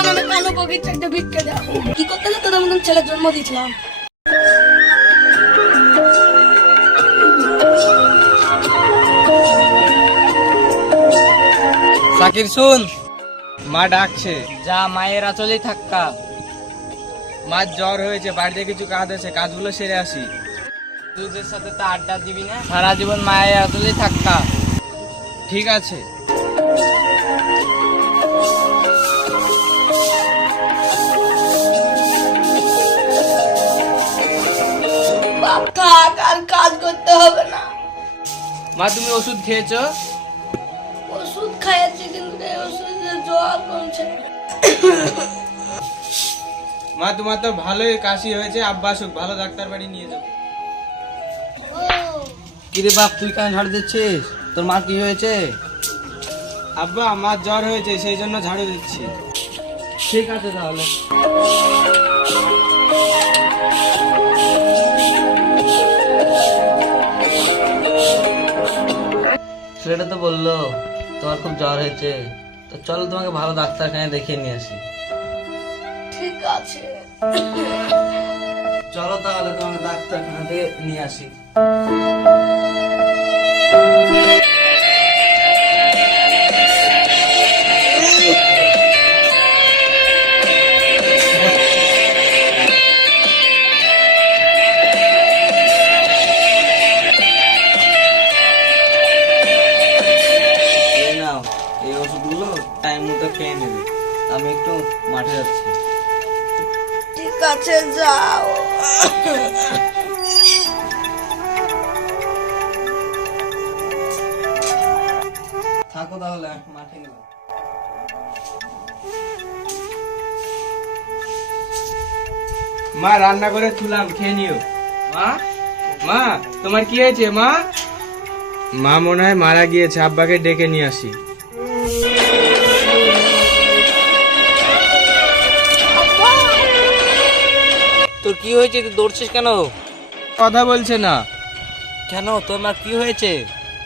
আমাকে কালো পকেট একটা ভিক্ষা দাও। কি করতে হলে তোদের মতন ছেলে জন্ম দিয়েছিলাম। সাকির শুন, মা ডাকছে। যা মায়ের আঁচলেই থাক্কা। মার জ্বর হয়েছে, বাড়িতে কিছু কাজ আছে, কাজগুলো সেরে আসি। তোদের সাথে তো আড্ডা দিবি না, সারা জীবন মায়ের আঁচলেই থাক্কা। ঠিক আছে। বাপ থাক, আর কাজ করতে হবে না। মা তুমি ওষুধ খেয়েছো? ওষুধ খাইয়েছি কিন্তু এই ওষুধে জ্বর কমছে না। মা তোমার তো ভালোই কাশি হয়েছে, আব্বা আসুক, ভালো ডাক্তার বাড়ি নিয়ে যাও। কিরে বাপ, তুই কেন ঝাড়ু দিচ্ছিস? তোর মার কি হয়েছে? আব্বা আমার জ্বর হয়েছে, সেই জন্য ঝাড়ু দিচ্ছি। ঠিক আছে তাহলে। ছেলেটা তো বললো তোমার খুব জ্বর হয়েছে, তো চলো তোমাকে ভালো ডাক্তারখানায় দেখিয়ে নিয়ে আসি। ঠিক আছে। চলো তাহলে তোমাকে ডাক্তারখানাতে নিয়ে আসি। এই নাও, এই ওষুধগুলো টাইম মতো খেয়ে নেবে। আমি একটু মাঠে যাচ্ছি। ঠিক আছে, যাও। থাকো তাহলে, মাঠে গেলাম। মা রান্না করে তুলাম, খেয়ে নিও। মা, মা তোমার কি হয়েছে? মা, মা মনে হয় মারা গিয়েছে, আব্বাকে ডেকে নিয়ে আসি। তোর কি হয়েছে? তুই দৌড়ছিস কেন? কথা বলছে না। কেন, তোর মার কি হয়েছে?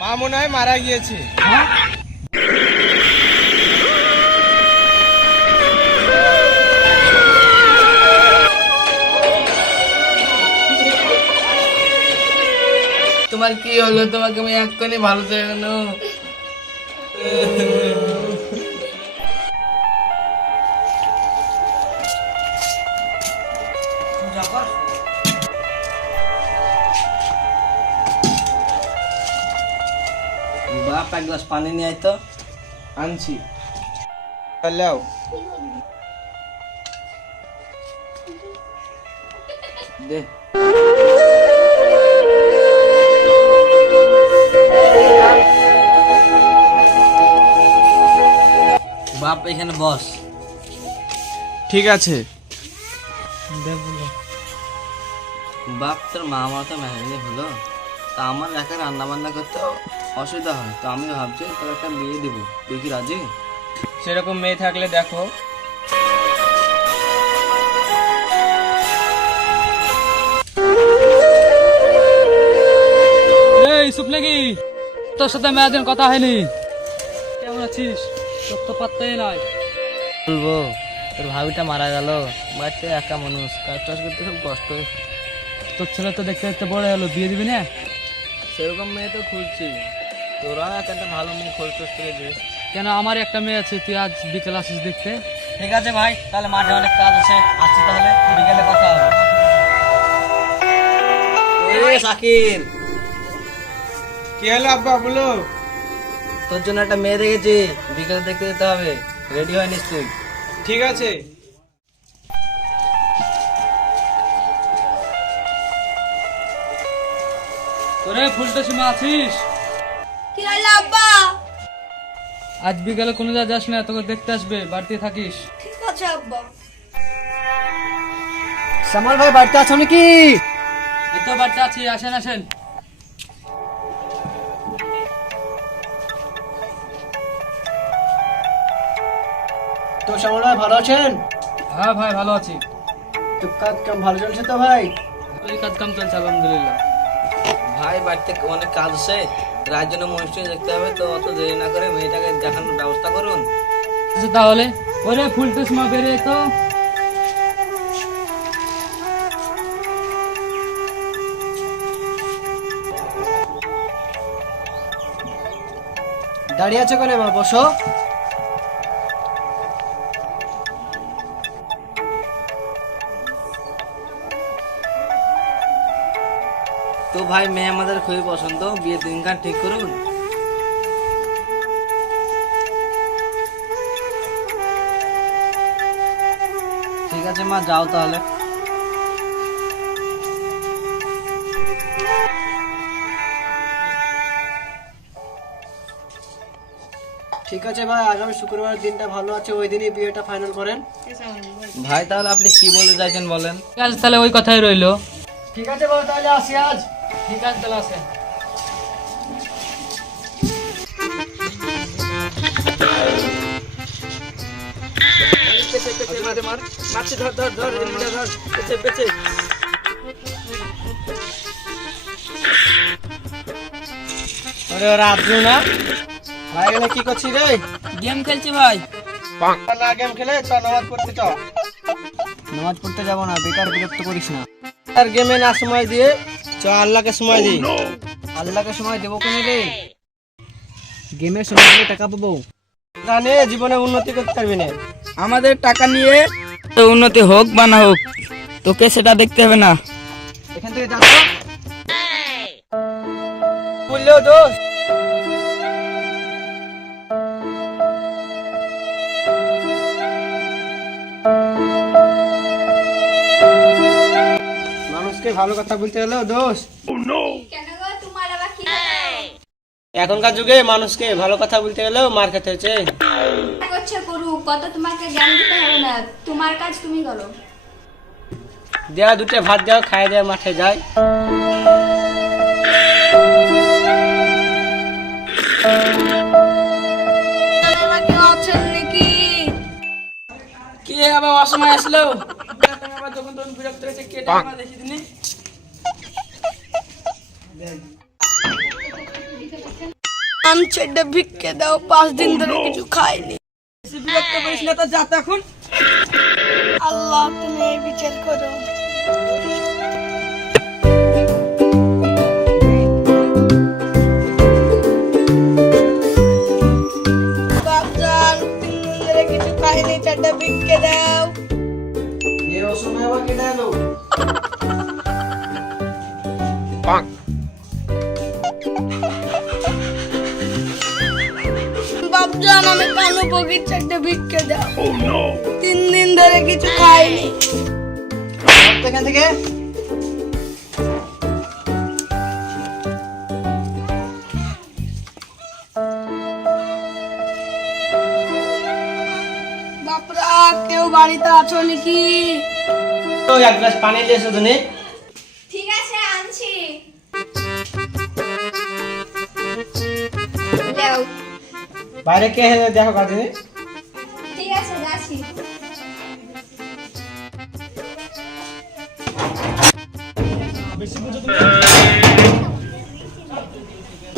মা মনে হয় মারা গিয়েছে। তোমার কি হলো? তোমাকে আমি এক্ষুনি ভালো চাই কেন? বাপ, এক গ্লাস পানি নিয়ে আয় তো। আনছি। লাও। দে। বাপ, এখানে বস। ঠিক আছে। বাপ, তোর মা আমার তো ম্যারেজ হলো, তা আমার একা রান্না বান্না করতে অসুবিধা হয়, তো আমি ভাবছি তোর একটা বিয়ে দিব। তুই কি রাজি? সেরকম মেয়ে থাকলে দেখো। এই চুপ নাকি? তোর সাথে মেয়াদিন কথা হয়নি। কেমন আছিস? তোর তো পাত্তাই নাই। বলবো, তোর ভাবিটা মারা গেল, বাড়িতে একা মানুষ, কাজ টাজ করতে খুব কষ্ট হয়। তোর ছেলে তো দেখতে দেখতে বড় হলো, বিয়ে দিবি না? সেরকম মেয়ে তো খুঁজছি, তোরা একটা ভালো মেয়ে খোঁজ টোজ করে দিস। কেন, আমার একটা মেয়ে আছে, তুই আজ বিকেল আসিস দেখতে। ঠিক আছে ভাই, তাহলে মাঠে অনেক কাজ আছে, আসছি তাহলে, বিকেলে কথা হবে। সাকির, কি হলো আব্বা, বলো। তোর জন্য একটা মেয়ে দেখেছি, বিকেলে দেখতে যেতে হবে, রেডি হয় নিশ্চয়ই। ঠিক আছে। তোরে ফুলটা সীমা আছিস? কি হলো আব্বা? আজ বিকেলে কোনো যা যাস না, তোকে দেখতে আসবে, বাড়িতে থাকিস। ঠিক আছে আব্বা। শ্যামল ভাই, বাড়িতে আছো নাকি? এই তো বাড়িতে আছি, আসেন আসেন। তো শ্যামল ভাই ভালো আছেন? হ্যাঁ ভাই, ভালো আছি। তো কাজ কাম ভালো চলছে তো ভাই? ওই কাজ কাম চলছে আলহামদুলিল্লাহ। ভাই, বাড়িতে অনেক কাজ আছে, রাত জন্য মনুষ্য দেখতে হবে, তো অত দেরি না করে মেয়েটাকে দেখানোর ব্যবস্থা করুন। আচ্ছা তাহলে ওরে ফুলটুস মা বেরে তো দাঁড়িয়ে আছো কেন মা, বসো। তো ভাই মেয়ে আমাদের খুবই পছন্দ, বিয়ের দিনখান ঠিক করুন। ঠিক আছে মা, যাও তাহলে। ঠিক আছে ভাই, আগামী শুক্রবার দিনটা ভালো আছে, ওই দিনই বিয়েটা ফাইনাল করেন। ভাই তাহলে আপনি কি বলতে চাইছেন বলেন। ঠিক আছে তাহলে ওই কথাই রইলো। ঠিক আছে ভাই, তাহলে আসি আজ। ঠিক আছে তাহলে আসেন। ওরে রাজু না ভাই, এখানে কি করছিস রে? গেম খেলছি ভাই। না গেম খেলে চ, নামাজ পড়তে চ। নামাজ পড়তে যাবো না, বেকার বিরক্ত করিস না। আর গেমে না সময় দিয়ে চ, আল্লাহকে সময় দিই। আল্লাহকে সময় দেবো কেন রে? গেমের সময় দিয়ে টাকা পাবো, জানে জীবনে উন্নতি করতে পারবি না। আমাদের টাকা নিয়ে তো উন্নতি হোক বা না হোক, তোকে সেটা দেখতে হবে না। এখান থেকে যাচ্ছ বললেও দোষ। মানুষকে ভালো কথা বলতে হলেও দোষ। কেন গো, তোমার আবার কি এখনকার যুগে মানুষকে ভালো কথা বলতে গেলেও মার খেতে হচ্ছে। করছে করু, কত তোমাকে জ্ঞান দিতে হবে না, তোমার কাজ তুমি করো। দেওয়া দুটো ভাত দেওয়া, খাই দেওয়া, মাঠে যায়। আছেন নাকি? কি আবার অসময় আসলো? আবার যখন তখন বিরক্ত হয়েছে, কেটে আমার দেখি দিনি। ছেড়ে ভিক্ষে দাও, 5 দিন ধরে কিছু খাইনি। বেশি বিরক্ত করিস না তো, যা তো এখন। আল্লাহ তুমি এই বিচার করো। বাপজান 3 দিন ধরে কিছু খাইনি, 4টা ভিক্ষে দাও। এই অসময় আবার কেটে এলো। বাপজান আমি কানু বগির, 4টা ভিক্ষে দাও। 3 দিন ধরে কিছু খাইনি। এখান থেকে বাপরা, কেউ বাড়িতে আছো নাকি? তো এক গ্লাস পানি দিয়ে শুধু নে। ঠিক আছে, আনছি। দাও। বাইরে কে দেখো কাজে। ঠিক আছে, যাচ্ছি।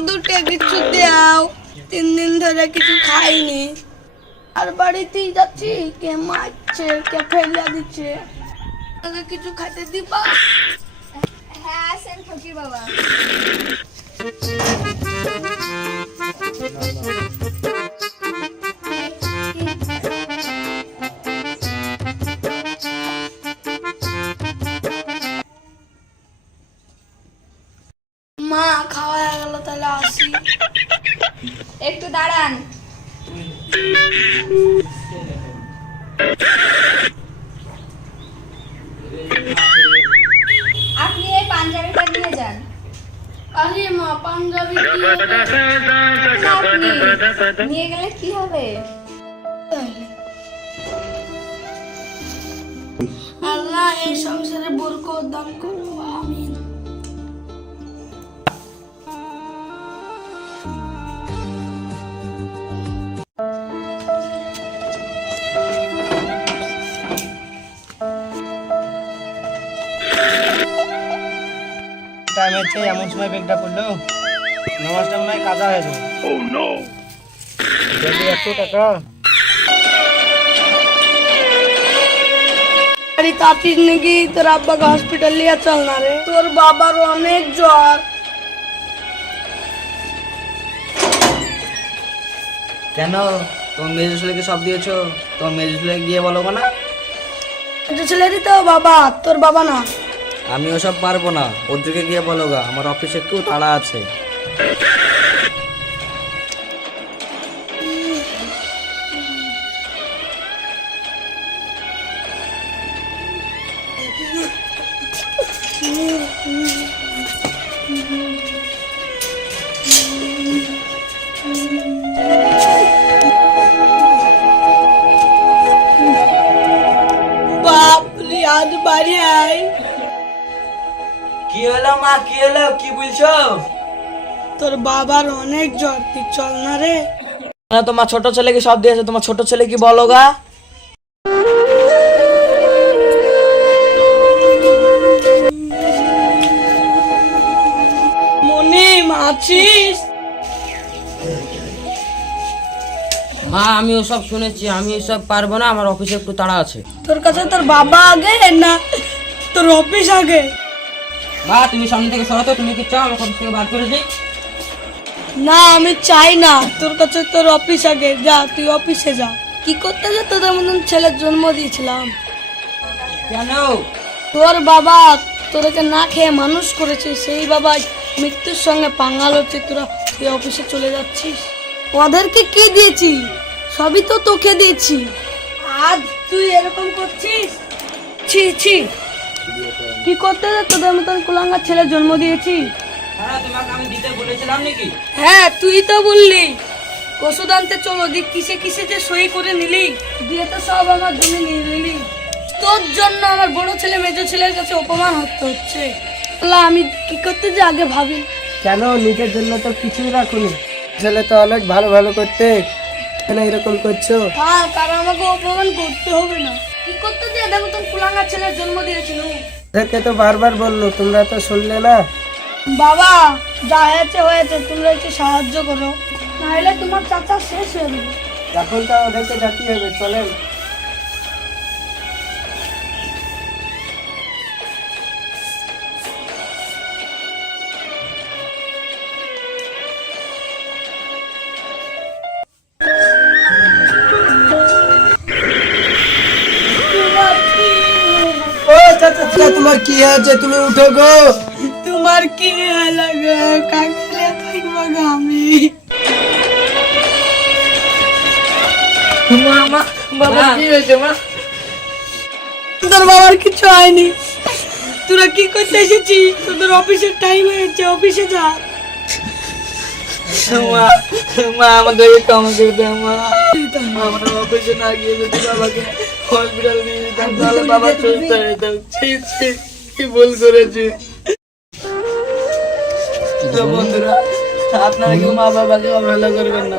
দুটো কিছু দাও, 3 দিন ধরে কিছু খাইনি। আর বাড়িতেই যাচ্ছি, কে মারছে, কে ফেলে দিচ্ছে। আগে কিছু খেতে দিবা? হ্যাঁ, আসেন ফকির বাবা। মা, খাওয়া হয়ে গেল, তাহলে আসি। একটু দাঁড়ান। আপনি এই পাঞ্জাবিটা নিয়ে যান। আরে মা, পাঞ্জাবি কি হবে? আপনি নিয়ে গেলে কি হবে? আল্লাহ এই সংসারে বরকত দান করো, আমিন। টাইমের চেয়ে এমন সময় বেগটা পড়লো, নামাজটা মনে হয় কাজা হয়ে যাবে। 100 টাকা বাড়িতে আছিস নাকি? তোর আব্বাকে হসপিটাল নিয়ে চল না রে, তোর বাবার অনেক জ্বর। কেন তোমার মেজো ছেলেকে সব দিয়েছো? তোমার মেজো ছেলে গিয়ে বলো না। এটা ছেলেরই তো বাবা, তোর বাবা না। আমি ওসব পারবো না, ওদেরকে গিয়ে বলো গা, আমার অফিসে একটু তাড়া আছে। বাপ রিয়াদ বাড়ি আয়। কি হলো মা, কি হলো, কি বলছো? তোর বাবার অনেক জ্বর, তুই চল না রে। তোমার ছোট ছেলেকে সব দিয়েছে, তোমার ছোট ছেলে কি বলো গা। মনিম আছিস? মা আমি ওসব শুনেছি, আমি এসব পারবো না, আমার অফিসে একটু তাড়া আছে। তোর কাছে তোর বাবা আগে না তোর অফিস আগে? মা তুমি সামনে থেকে সরাতো, তুমি কি চাও আমাকে অফিস থেকে বার করে দিই? না আমি চাই না, তোর কাছে তোর অফিস আগে। যা তুই অফিসে যা। কি করতে যে তোদের মতন ছেলের জন্ম দিয়েছিলাম। কেন? তোর বাবা তোদেরকে না খেয়ে মানুষ করেছে, সেই বাবা মৃত্যুর সঙ্গে পাঙ্গাল হচ্ছে, তোরা তুই অফিসে চলে যাচ্ছিস। ওদেরকে কি দিয়েছি? সবই তো তোকে দিয়েছি, আজ তুই এরকম করছিস? ছি ছি, কি করতে যে তোদের মতন কুলাঙ্গার ছেলে জন্ম দিয়েছি? হ্যাঁ তোমাকে আমি দিতে বলেছিলাম নাকি? হ্যাঁ তুই তো বললি ওষুধ আনতে চলো, দিয়ে কিসে কিসে যে সই করে নিলি, দিয়ে তো সব আমার জমি নিয়ে নিলি। তোর জন্য আমার বড় ছেলে মেজো ছেলের কাছে অপমান হতে হচ্ছে। আল্লাহ, আমি কি করতে যে আগে ভাবি। কেন নিজের জন্য তো কিছুই রাখুনি? ছেলে তো অনেক ভালো ভালো করতে, কেন এরকম করছো? হ্যাঁ, কারণ আমাকে অপমান করতে হবে না। কি করতে যে এদের মতন কুলাঙ্গার ছেলের জন্ম দিয়েছিল। ওদেরকে তো বারবার বললো, তোমরা তো শুনলে না। বাবা যা হয়েছে হয়েছে, তোমরা একটু সাহায্য করো, নাহলে তোমার চাচা শেষ হয়ে যাবে। এখন তো ওদেরকে ডাকি হবে, চলেন। ও চাচা, তোমার কি হয়েছে? তুমি উঠো গো। তোমার কি লাগে? কাকলে থাকবো গো আমি। বাবা কি হয়েছে মা? তোর বাবার কিছু হয়নি। তোরা কি করতে এসেছিস? তোদের অফিসের টাইম হয়েছে, অফিসে যা। মা মা আমাদের আমাকে দাও মা, আমরা অফিসে না গিয়ে যদি বাবাকে হসপিটাল নিয়ে যেতাম তাহলে বাবা সুস্থ হয়ে যেতাম। ছি ছি, কি ভুল করেছি। বন্ধুরা, আপনারা কেউ মা বাবাকে অবহেলা করবেন না।